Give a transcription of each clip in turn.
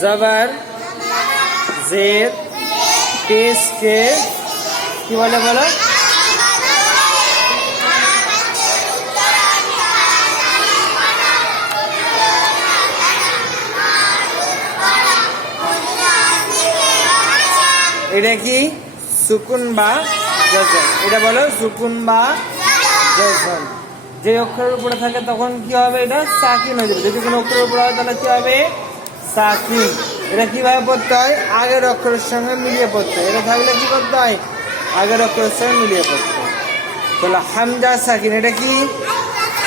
জবর জের পেশকে কি বলে বলো? এটা কি সুকুন বা জজম? এটা বলো সুকুন বা জজম। যে অক্ষরের উপরে থাকে তখন কি হবে? এটা সাকিন হয়ে যাবে। যদি কোনো অক্ষরের উপরে হয় তাহলে কি হবে? সাকিন। এটা কিভাবে পড়তে হয়? আগের অক্ষরের সঙ্গে মিলিয়ে পড়তে হয়। এটা থাকলে কি করতে হয়? আগের অক্ষরের সঙ্গে মিলিয়ে পড়তে হয়। তাহলে হামজা সাকিন, এটা কি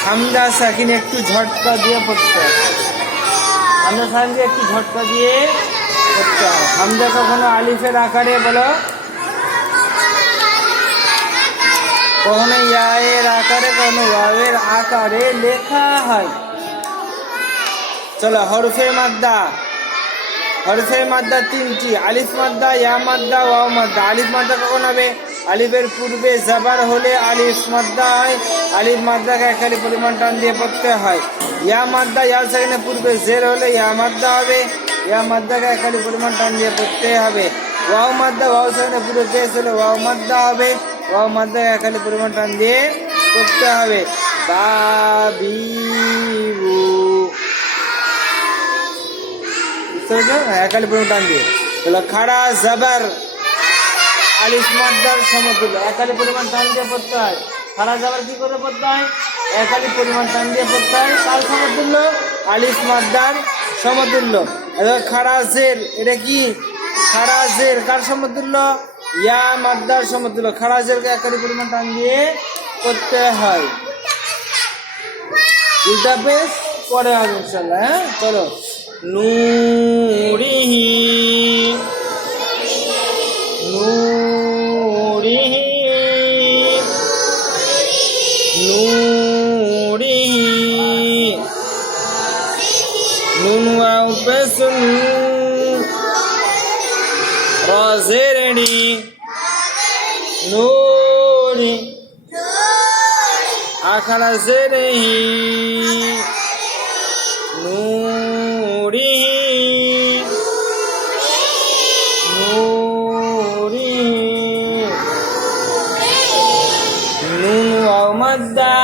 হামজা সাকিন একটু ঝটকা দিয়ে পড়তে হয়। হামজা সাকিনকে একটু ঝটকা দিয়ে পড়তে হয়। হামজা কখনো আলিফের আকারে বলো, কখনো ইয়ায়ের আকারে, কখনো ওয়াওয়ের আকারে লেখা হয়। চলো হরফে মাদ্দা। হরফে মাদ্দা তিনটি, আলিফ মাদ্দা, ইয়া মাদ্দা, ওয়াও মাদ্দা। আলিফ মাদ্দা কখন হবে? আলিফের পূর্বে জবর হলে আলিফ মাদ্দা হয়। আলিফ মাদ্দাকে একালি পরিমাণ টান দিয়ে পড়তে হয়। ইয়া মাদ্দা, ইয়া সাকিনের পূর্বে জের হলে ইয়া মাদ্দা হবে। ইয়া মাদ্দাকে একালি পরিমাণ টান দিয়ে পড়তে হবে। ওয়াও মাদ্দা, ওয়াও সাকিনের পূর্বে পেশ হলে ওয়াও মাদ্দা হবে। ওয়াও মাদ্দাকে একালি পরিমাণ টান দিয়ে পড়তে হবে। বাবিবু, একালি পরিমাণ টান দিয়ে। তাহলে খাড়া জবর আলিফ মাদ্দার সমতুল্য, একালি পরিমাণ টান দিয়ে পড়তে হয়। খাড়া জবর কি করে পড়তে হয়? একালি পরিমাণ টান দিয়ে পড়তে হয়। কার সমতুল্য? আলিফ মাদ্দার সমতুল্য। খাড়া জের, এটা কি খাড়া জের কার সমতুল্য? ইয়া মাদ্দার সমতুল্য। খাড়া জেরকে একালি পরিমাণ টান দিয়ে পড়তে হয়। উল্টা পেশ পরে হবে ইনশাআল্লাহ। হ্যাঁ চলো। নূরিহি, নূরিহি, নূরিহি, নুন ওয়াও পেশ রা জের নি, নূরি আখারা জের হি, নূরিহি, নূরিহি, নুন ওয়াও মাদ্দা।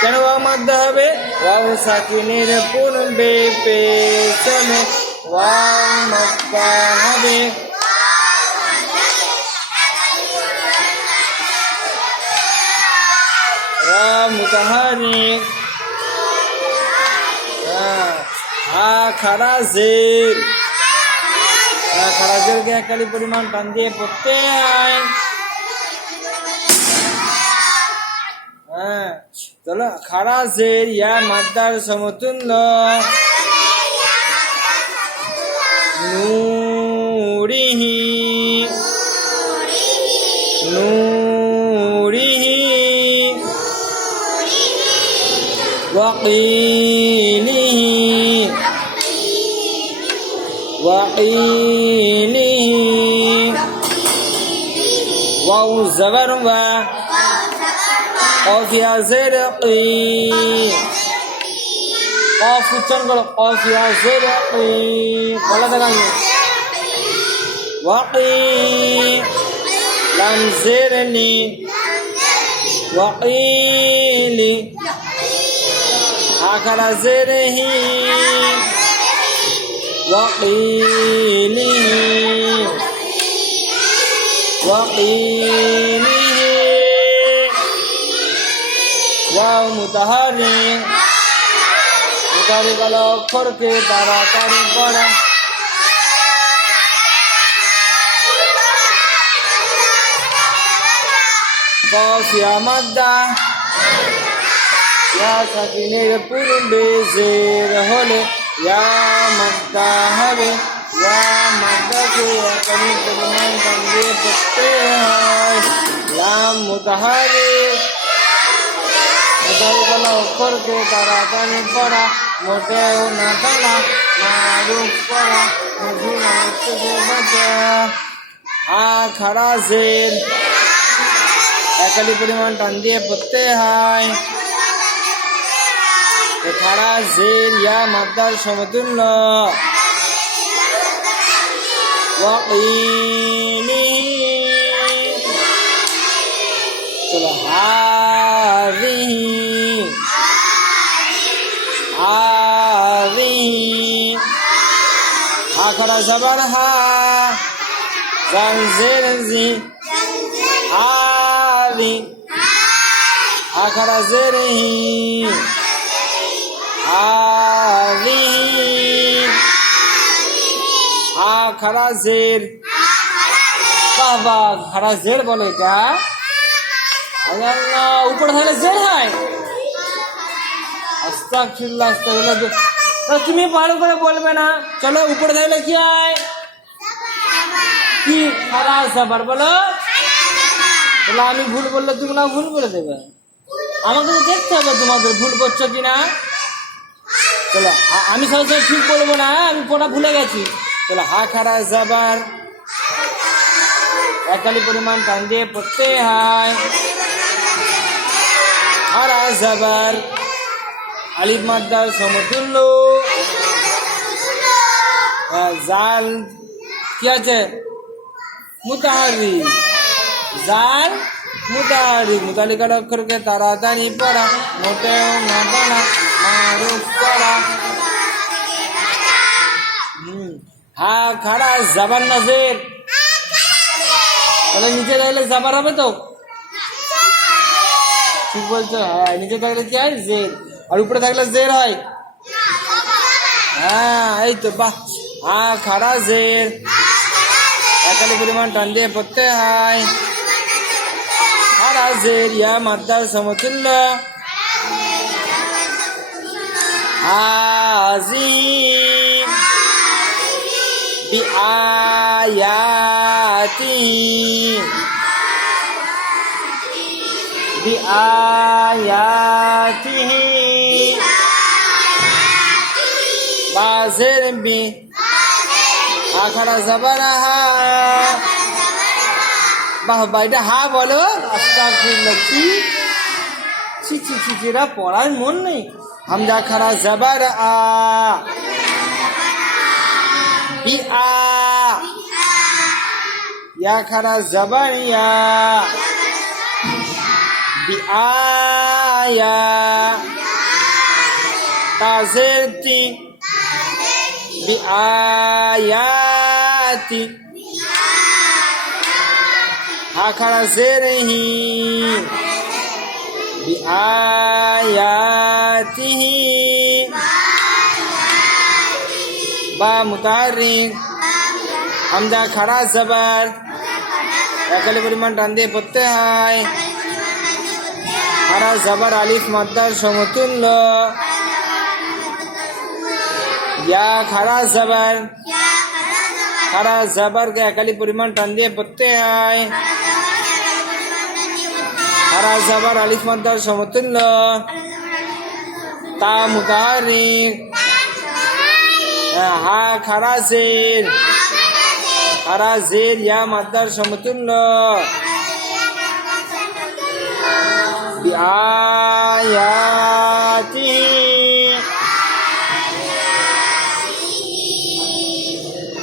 কেন ওয়াও মাদ্দা হবে? ওয়াও সাকিনের পূর্বে পেছনে ওয়াও মাদ্দা হবে। রা মুতাহারিক, খাড়া জের, খাড়া জেরকে একালি পরিমাণ টান দিয়ে পড়তে হয়। চলো খাড়া জের ইয়া মাদ্দার সমতুল্য। নূরিহি, নূরিহি, ওয়াকিলিহি, ওয়াকিলিহি, ওয়াও জবর ওয়া, কফ ইয়া জের কি, কফ উচ্চারণ করো, কফ ইয়া জের কি, বলা দেখাবে। ওয়াকি লাম জের নি, ওয়াকিলি আখারা জের হি, ওয়াকিলিহি, ওয়াকিলিহি, ওয়াও মুতাহারিক, মুতাহারিক হলো অক্ষরকে তাড়াতাড়ি পড়া। কফ ইয়া মাদ্দা, ইয়া সাকিনের পূর্বে জের হলে ইয়া মাদ্দা হবে। ইয়া মাদ্দাকে একালি পরিমাণ টান দিয়ে পড়তে হয়। লাম মুতাহারিক, মুতাহারিক হলো অক্ষরকে তাড়াতাড়ি পড়া, মোটেও না টানা, মারুফ পড়া, মজুনা থেকে বাঁচা। খাড়া জের একালি পরিমাণ টান দিয়ে পড়তে হয়। খাড়া জের ইয়া মাদ্দার সমতুল্য চলো হা খাড়া জবর হা জের জি হাদি হা খাড়া জের হি হাদি হা খাড়া জের বাবা খাড়া জের বলে এটা আল্লাহ উপরে থাকলে জের হয় আস্তাগফিরুল্লাহ আস্তাগফিরুল্লাহ তুমি ভালো করে বলবে না চলো উপরে থাকলে কি হয় কি খাড়া জবর বলো তাহলে আমি ভুল বললে তুমি না ভুল বলে দেবে আমাকে তো দেখতে হবে তোমাদের ভুল করছো কিনা চলো আমি সবসময় ঠিক বলবো না আমি পড়া ভুলে গেছি চলো হা খাড়া জবর একালি পরিমাণ টান দিয়ে পড়তে হয় খাড়া জবর আলিফ মাদ্দার সমতুল্য জাল কি আছে মুতাহারি জাল মুতাহারি মুতালিকার অক্ষরকে তাড়াতাড়ি পড়া মোটেও না পড়া মারুফ পড়া হা খাড়া জাবার নাজের তাহলে নিচে রাখলে জাবার হবে তো ঠিক বলছো হ্যাঁ নিচে থাকলে কি হয় জের আর উপরে থাকলে জের হয় হ্যাঁ এই তো বাহ হা খাড়া জের একালি পরিমাণ টান দিয়ে পড়তে হয় খাড়া জের ইয়া মাদ্দার সমতুল্য আজিম বিআয়াতিহি বাজের বি আখাড়া জবর হা বাহ বাইটা হা বলো আস্তাগফিরুল্লাহ ছি ছি ছি রা পড়ার মন নেই হামজা খাড়া জবর আ বিআ ইয়া খাড়া জবর ইয়া বিআয়া তাজেরতি বিআয়াতি হা খাড়া জেরহি বিআয়াতিহি বা মুতাহারিক হামজা খাড়া জবর একালি পরিমাণ টান দিয়ে পড়তে হয় খাড়া জবর আলিফ মাদ্দার সমতুল্য ইয়া খাড়া জবর খাড়া জবরকে একালি পরিমাণ টান দিয়ে পড়তে হয় খাড়া জবর আলিফ মাদ্দার সমতুল্য তা মুতাহারিক হা খাড়া জের খাড়া জের ইয়া মাদ্দার সমতুল্য বিআয়াতিহি